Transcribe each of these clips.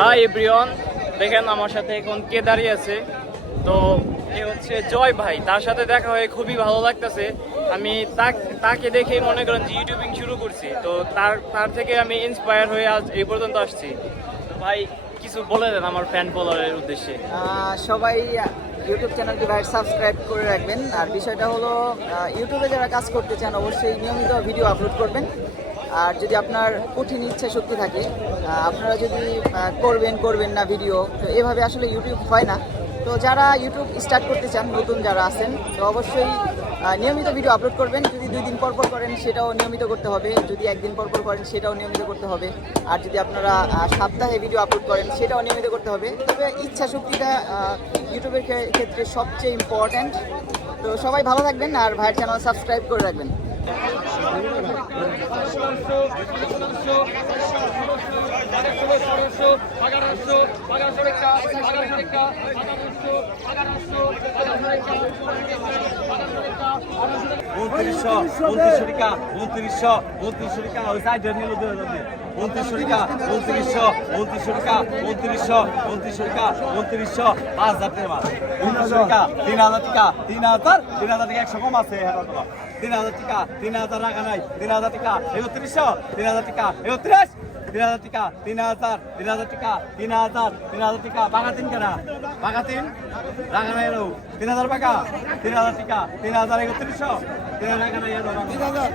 Hi everyone, দেখেন আমার সাথে এখন কে দাঁড়িয়ে আছে। তো এ হচ্ছে জয় ভাই, তার সাথে দেখা হয়ে খুবই ভালো লাগতেছে। আমি তাকে দেখেই মনে করেন যে ইউটিউবিং শুরু করছি। তো তার থেকে আমি ইন্সপায়ার হয়ে আজ এই পর্যন্ত আসছি। তো ভাই কিছু বলে দেন আমার ফ্যান ফলোয়ারের উদ্দেশ্যে। সবাই ইউটিউব চ্যানেলটি ভাই সাবস্ক্রাইব করে রাখবেন। আর বিষয়টা হলো ইউটিউবে যারা কাজ করতে চান অবশ্যই নিয়মিত ভিডিও আপলোড করবেন। আর যদি আপনার কঠিন ইচ্ছা শক্তি থাকে, আপনারা যদি করবেন না ভিডিও, তো এভাবে আসলে ইউটিউব হয় না। তো যারা ইউটিউব স্টার্ট করতে চান, নতুন যারা আছেন, তো অবশ্যই নিয়মিত ভিডিও আপলোড করবেন। যদি 2 দিন পর করেন সেটাও নিয়মিত করতে হবে, যদি 1 দিন পর করেন সেটাও নিয়মিত করতে হবে। আর যদি আপনারা সপ্তাহে ভিডিও আপলোড করেন সেটাও নিয়মিত করতে হবে। তবে ইচ্ছা শক্তিটা ইউটিউবের ক্ষেত্রে সবচেয়ে ইম্পর্ট্যান্ট। তো সবাই ভালো থাকবেন আর ভাইয়ের চ্যানেল সাবস্ক্রাইব করে রাখবেন। কম আছে 3000 টাকা, 3000 টাকা নাই, 3000 টাকা 3100, 3000 টাকা 31, 3000 টাকা 3000, 3000 টাকা 3000, 3000 টাকা বাঘা 3 কেনা, বাঘা 3 রাখা নাই, 3000 টাকা, 3000 টাকা 3000 3100, 3000 টাকা নাই,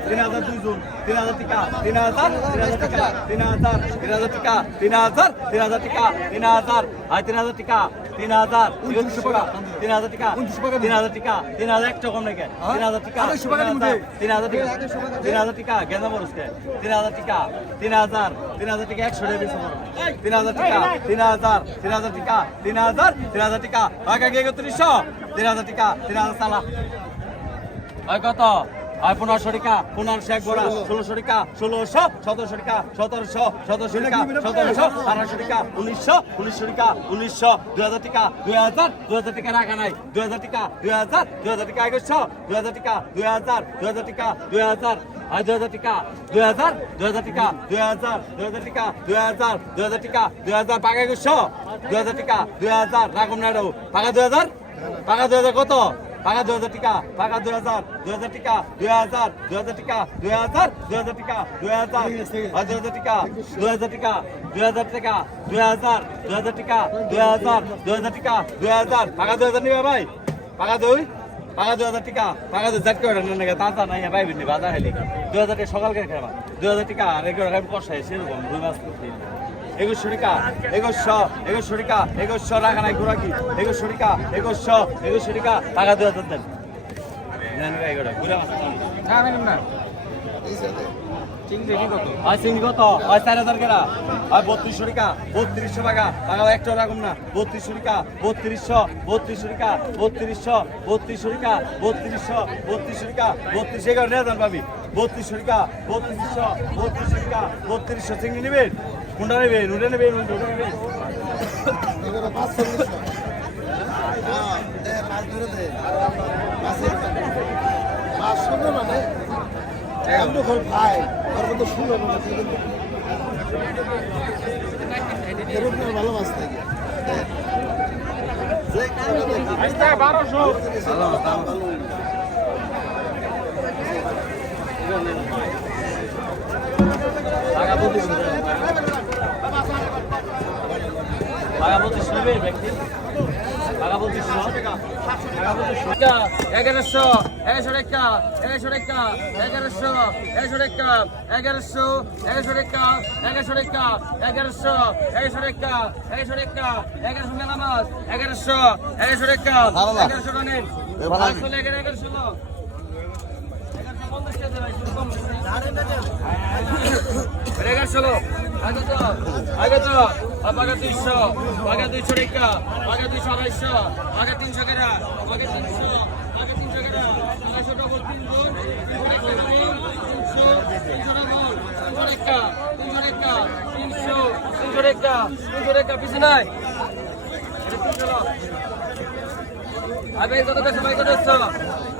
3000 দুইজন, 3000 টাকা 3000, 3000 টাকা 3000, 3000 টাকা 3000, 3000 টাকা 3000, আর 3000 টাকা 3000, 3000 টাকা 3000 টাকা 3000 একটা কম নাকি 3000 টাকা 3000 টাকা 3000 টাকা গেঁদা মরুসকে 3000 টাকা 3000 টাকা 100 টাকা বেশি মরু 3000 টাকা 3000 টাকা 3000 টাকা টাকা গিয়ে 3100, 3000 টাকা 3000 সালা আর কত আর 1500 টাকা 1500 এক বড়া 1600 টাকা 1600, 1700 টাকা 1700, 1700 টাকা 1700, 1800 টাকা 1900 টাকা 1900, 2000 টাকা 2000 টাকা রাখা নাই, 2000 টাকা 2000 টাকা 2100, 2000 টাকা 2000 টাকা 2000 আর 2000 টাকা 2000 টাকা 2000 টাকা 2000 টাকা 2000 পাকা 2100, 2000 টাকা 2000 রাখুন না এটাও পাকা 2000 কত পাকা 2000 টাকা পাকা 2000 টাকা 2000 টাকা 2000 টাকা 2000 আর 2000 টাকা 2000 টাকা 2000 টাকা 2000 টাকা 2000 টাকা 2000 পাকা 2000 নিবে ভাই পাকা 2000 টাকা পাকা 2000 করে না না তা নাই ভাই বিনি বাজার হেলি 2000 টাকা সকাল করে খাবা 2000 টাকা আর এগুলো খাই কষাই সেরকম 2 মাস করতে 2100 টাকা 2100 টাকা 2100 রাখা নাই ঘোরা কি 2100 টাকা 2100 টাকা টাকা 2000 দেন না না এগুলো ঘুরে মাছ না ম্যাডাম না চিংড়ি কত আর চিংড়ি কত আর 4000 টাকা আর 3200 টাকা 3200 টাকা টাকা একটা রাখুন না 3200 টাকা 3200 টাকা 3200 টাকা 3200 টাকা 32 এগারো নিয়ে যান পাবি 3200 টাকা 3200 টাকা 3200 চিংড়ি নেবেন কোনটা নেবেন ওটা নেবেন ওটা নেবেন ভালো মাছ থাকে 200 টাকা, 200 250, 300 টাকা, 300, 300 টাকা, 200 ডবল 300 টাকা পিছু নাই। আবেগ কত দেশ ভাই কত দেশ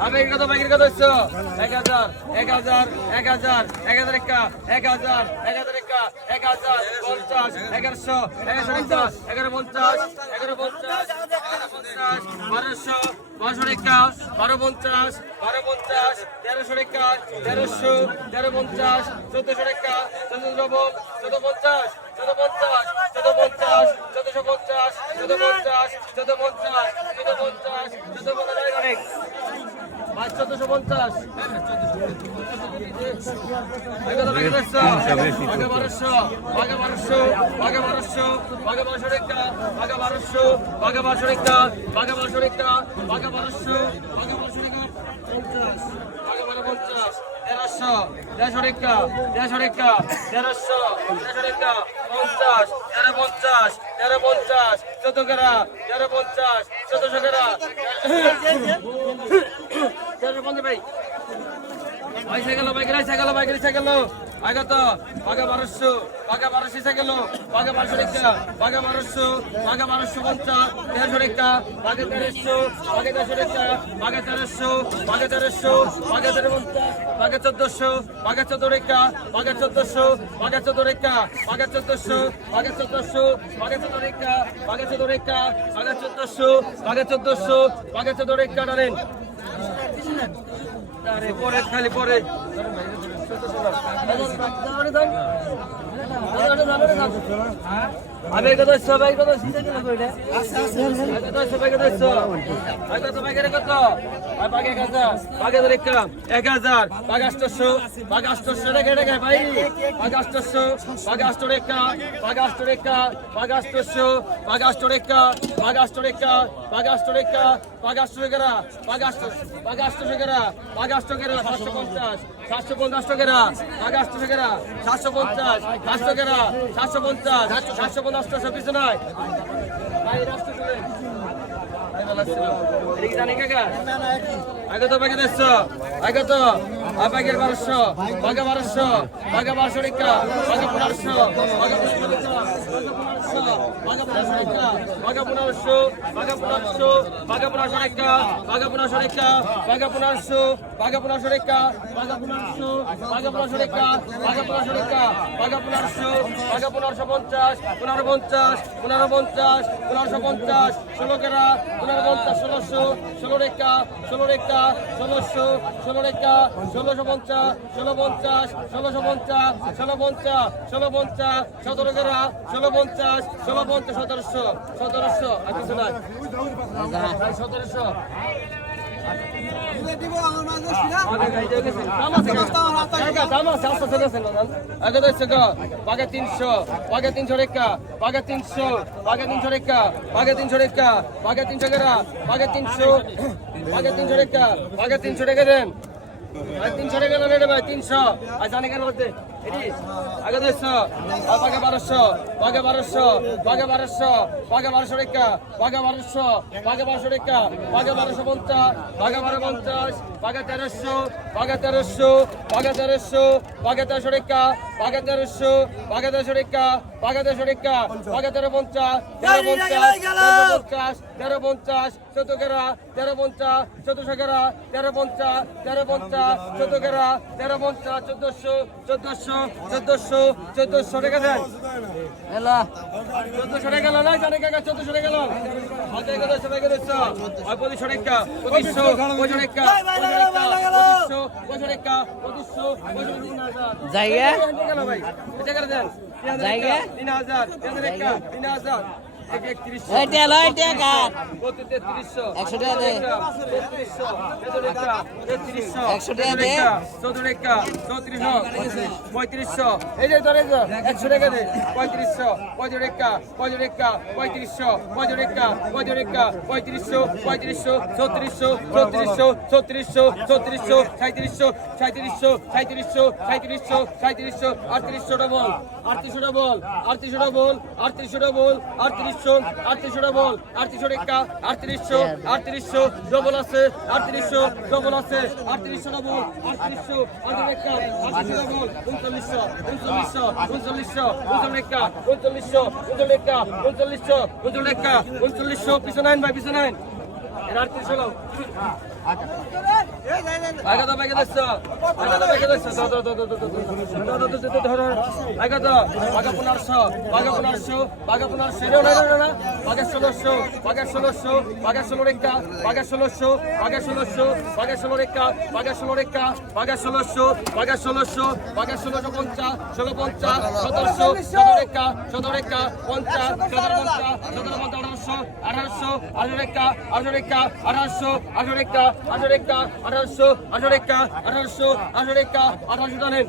আবেগ কত বাইকের কত দেশ 1000 1000 1000 1000 একা 1000 1000 একা 1000 50 1100 1100 একা 1150 1150 1200 1200 একা 1250 1250 1300 একা 1300 1350 1400 একা 1400 বল 1450 1450 1450 1450 1450 1450 1450 অনেক 1450 আগত বাঘা 1200 বাঘা 1200 সাইকেল বাঘা 1200 রেখা বাঘা 1200 বাঘা 1250 1300 রেখা বাঘা 1300 বাঘা 1300 রেখা বাঘা 1300 বাঘা 1300 বাঘা 1350 বাঘা 1400 বাঘা 14 রেখা বাঘা 1400 বাঘা 14 রেখা বাঘা 1400 বাঘা 1400 বাঘা 14 রেখা বাঘা 14 রেখা বাঘা 1400 বাঘা 1400 বাঘা 14 রেখা ডালেন আরে পরে খালি পরে আবে কত সবাই কত সিজে গেল কইটা কত সবাই কত কত বাইকের কত আর বাগে কাজা বাগে ধরে একটা 1000 বাগে 800 বাগে 800 রেখে রেখে ভাই বাগে 800 বাগে 800 রেখা বাগে 800 রেখা বাগে 800 বাগে 800 রেখা বাগে 800 রেখা বাগে 800 রেখা বাগে 800 রেখা বাগে 800 বাগে 800 রেখা বাগে 800 রেখা 750 750 টাকা বাগে 800 টাকা 750 700 টাকা 750 750 পিছনে নয় ভাই রাস্তা চলে ভাই ভালো ছিল এদিকে জানি কাকা আগে তো বাগে 100 আগে তো আগে 1200 বাগে 1200 বাগে 1200 টাকা বাগে 1500 বাগে 1500 বাগে 1500 টাকা বাগে 1500 বাগে 1500 বাগে 1500 টাকা বাগে 1500 টাকা বাগে 1500 বাগে 1500 টাকা বাগে 1500 বাগে 1500 টাকা বাগে 1500 টাকা বাগে 1500 বাগে 1550 1550 1550 1550 16 টাকা 1550 1600 16 টাকা 16 টাকা 1600 16 টাকা 1650 1650 1650 1650 1650 17 টাকা 1650 1650 1700 1700 আর কিছু নাই 1700 বাগে 300 বাগে 300 রেখা বাগে 300 বাগে 300 রেখা বাগে 300 রেখা বাগে 300 গেরা বাগে 300 বাগে 300 রেখা বাগে 300 রেখে দেন 300 রেখে দেন ভাই 300 আর জানে কেন বলতে আগে 200 আর বাগে 1200 বাগে 1200 বাগে 1200 বাগে 1200 রেখা বাগে 1200 বাগে 1200 রেখা বাগে 1250 বাগে 1250 বাগে 1300 বাগে 1300 বাগে 1300 বাগে 1300 রেখা বাগে 1300 বাগে 1300 রেখা বাগে 1300 রেখা বাগে 1350 1350 1350 14 গেরা 1350 1400 গেরা 1350 1350 14 গেরা 1350 1400 1400 1400 টাকা দেন এলা 1400 টাকা গেল না জানে কাকা 1400 টাকা গেল হাতে গেল সবাই গেল আর 2500 টাকা 2500 টাকা 2500 টাকা 2500 জায়গা গেল ভাই এটা করে দেন জায়গা 3000 3000 3100 এটা লয় টাকা 3300 100 টাকা দে 100 টাকা দে 14 টাকা 3400 3500 এই যে ধরে 100 টাকা দে 3500 35 টাকা 35 টাকা 3500 35 টাকা 35 টাকা 3500 3500 3600 3600 3600 3600 3700 3700 3700 3700 3800 double 3800 double 3800 double 3800 double 3800 3800 double 3800 টাকা 3800 3800 ডবল আছে 3800 ডবল আছে 3800 ডবল 3800 টাকা 3800 ডবল 3900 3900 টাকা 3900 টাকা 3900 টাকা 3900 পিছনে আইন ভাই পিছনে আইন এর 38 হলো আগে তো বাইকে দেখছো আগে তো বাইকে দেখছো ধর আগে তো আগে 1500 আগে 1500 আগে 1500 না আগে 1600 আগে 1600 আগে 16 রেখা আগে 1600 আগে 1600 আগে 16 রেখা আগে 16 রেখা আগে 1600 আগে 1600 আগে 1650 1650 1700 17 রেখা 17 রেখা 50 17 50 17 1800 1800 18 রেখা 18 রেখা 1800 18 রেখা 18 রেখা 1800 18 রেখা 1800 18 রেখা 1800 জানেন